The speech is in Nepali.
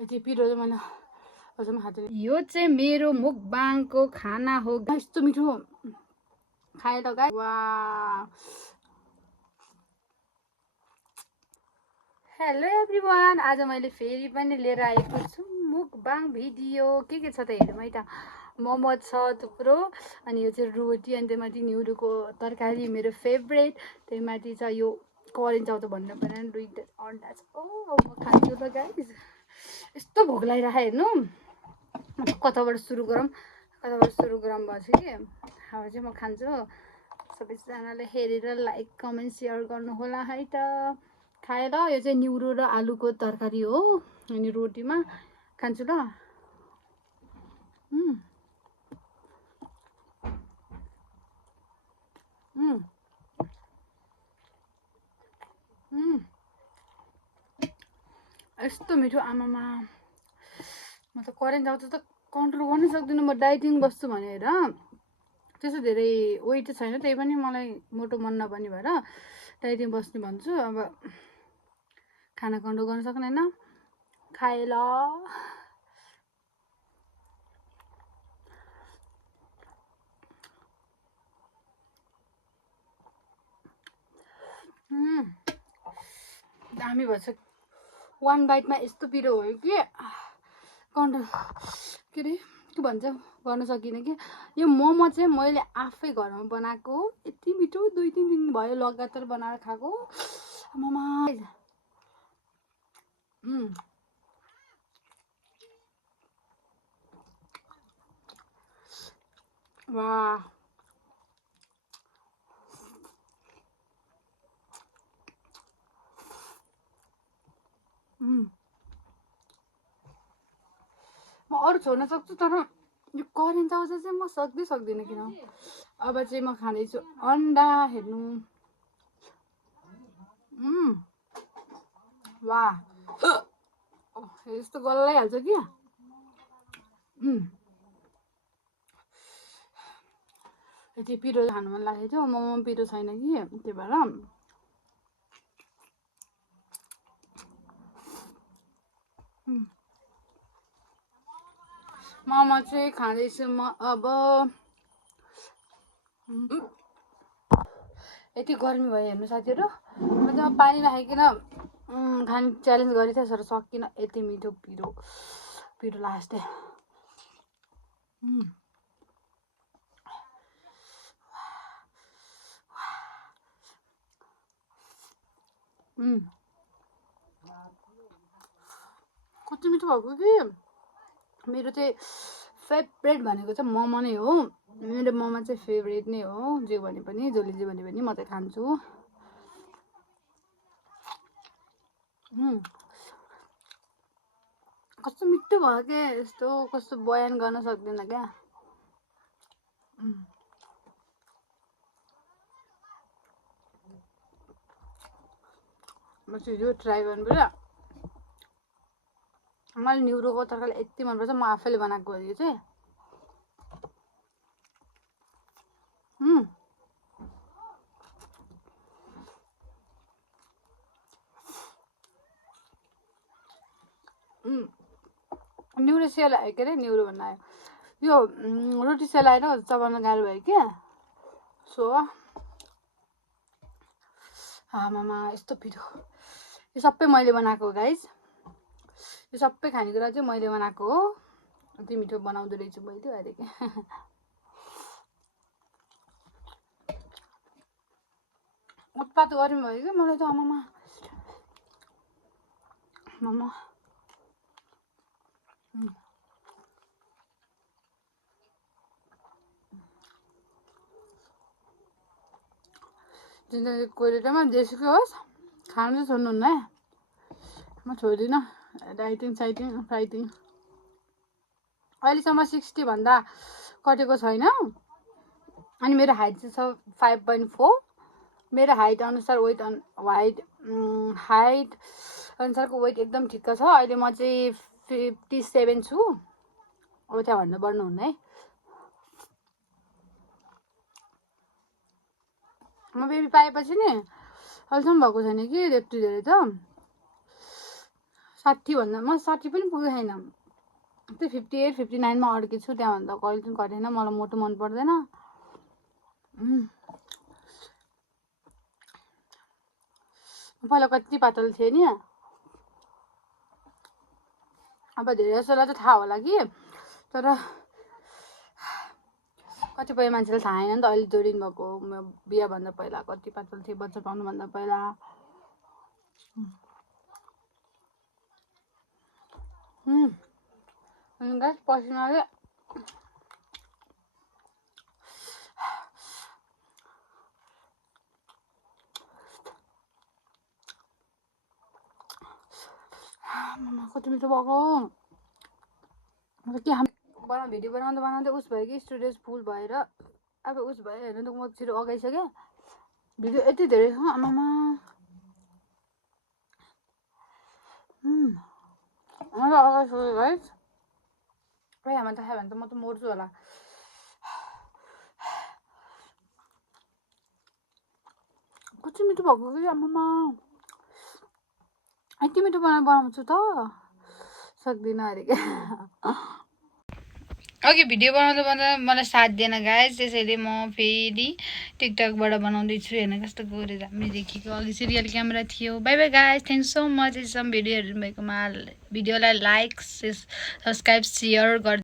यति पिरो चाहिँ मैले अझै खाँदैन। यो चाहिँ मेरो मुकबाङको खाना हो। यस्तो मिठो खाए त गाइस। वाह। हेलो एभ्रिवान, आज मैले फेरि पनि लिएर आएको छु मुकबाङ भिडियो। के छ त हेरौँ है त। मोमो छ थुप्रो, अनि यो चाहिँ रोटी, अनि त्यहीमाथि न्युरोको तरकारी मेरो फेभरेट। त्यहीमाथि छ यो करेन्ट चाउ त भन्नु परेन, दुईवटा अन्डा छ। म खान्छु त गाइस। यस्तो भोक लागिरहेको हेर्नु। कताबाट सुरु गरौँ भन्छु कि। अब चाहिँ म खान्छु। सबैजनाले हेरेर लाइक कमेन्ट सेयर गर्नु होला है त। खाएर यो चाहिँ न्युरो र आलुको तरकारी हो, अनि रोटीमा खान्छु ल। यस्तो मिठो, आमामा। म त करेन्ट आउँछ त कन्ट्रोल गर्नै सक्दिनँ। म डाइटिङ बस्छु भनेर त्यस्तो धेरै वेट छैन, त्यही पनि मलाई मोटो मन नपर्ने भएर डाइटिङ बस्ने भन्छु। अब खाना कन्ट्रोल गर्न सक्दैन। खाए ल। दामी भएछ। वान बाइटमा यस्तो पिरो हो कि कन्ट्रोल के अरे के भन्छ गर्न सकिनँ कि। यो मोमो चाहिँ मैले आफै घरमा बनाएको। यति मिठो, 2-3 दिन भयो लगातार बनाएर खाएको। आमामा। वाह। म अरू छोड्न सक्छु, तर यो करेन्ट आउँछ चाहिँ म सक्दिनँ किन। अब चाहिँ म खाँदैछु अन्डा। हेर्नु। वाह। यस्तो गल्लाइहाल्छ कि। यति पिरो खानु मन लागेको थियो। मोमो पिरो छैन कि, त्यही भएर। मोमो चाहिँ खाँदैछु म अब। यति गर्मी भयो हेर्नु साथीहरू। म चाहिँ पानी नखाइकन खाने च्यालेन्ज गरेको थिएँ, तर सकिनँ। यति मिठो पिरो लास्टै। कति मिठो भएको कि। मेरो चाहिँ फेभरेट भनेको चाहिँ मोमो नै हो। मेरो मोमो चाहिँ फेभरेट नै हो। जे भने पनि, जसले जे भने पनि म चाहिँ खान्छु। कस्तो मिठो भयो क्या। यस्तो कस्तो बयान गर्न सक्दैन क्या। म चाहिँ यो ट्राई गर्नुपर्छ। मलाई न्युरोको तरकारी यति मनपर्छ। म आफैले बनाएको यो चाहिँ। न्युरो सेलायो के अरे, न्युरो भन्न आयो। यो रोटी सेलाएर चबाउन गाह्रो भयो क्या। सो आमामा यस्तो पिरो। यो सबै मैले बनाएको हो गाइस। यो सबै खानेकुरा चाहिँ मैले बनाएको हो। यति मिठो बनाउँदो रहेछु मैले अरे क्या। उत्पात गर्नु भयो कि मलाई त। आमामा मोमो। जिन्दगी कोरेटमा जेसुकै होस्, खानु चाहिँ छोड्नुहुन्न है। म छोड्दिनँ। Dieting fighting. अहिलेसम्म 60 भन्दा कटेको छैन। अनि मेरो हाइट चाहिँ छ 5.4। मेरो हाइट अनुसार हाइट अनुसारको वेट एकदम ठिक्क छ। अहिले म चाहिँ 57 छु। अब त्यहाँभन्दा बढ्नुहुन्न है। म बेबी पाएपछि नि अहिलेसम्म भएको छैन कि त्यति धेरै त। 60 भन्दा म 60 पनि पुगेको छैन, त्यो 58 59 मा अड्केको छु। त्यहाँभन्दा कहिले पनि घटेन। मलाई मोटो मन पर्दैन। पहिला कति पातल थिएँ नि, अब धेरै जसोलाई त थाहा होला कि, तर कतिपय मान्छेलाई थाहा छैन नि त। अहिले जोडिनु भएको बिहाभन्दा पहिला कति पातल थिएँ, बच्चा पाउनुभन्दा पहिला। गाइस पसिनाले कति मिठो भएको। के भिडियो बनाउँदा उस भयो कि स्टोरेज फुल भएर अब उस भयो। हेर्नु त म छिटो अगाइसकेँ। भिडियो यति धेरै छ आमामा। अगाइसकेँ गाइस। खै आमा देखायो भने त म त मर्छु होला। कति मिठो भएको कि आमामा। यति मिठो बनाउँछु त सक्दिनँ अरे क्या। अघि भिडियो बनाउँदा मलाई साथ दिएन गाइस, त्यसैले म फेरि टिकटकबाट बनाउँदैछु। हेर्न कस्तो गोरे दामी देखेको। अघि सिरियल क्यामेरा थियो। Bye bye guys, thanks so much. यसम्म भिडियो हेर्नु भएकोमा भिडियोलाई लाइक सब्सक्राइब सेयर गर्नु।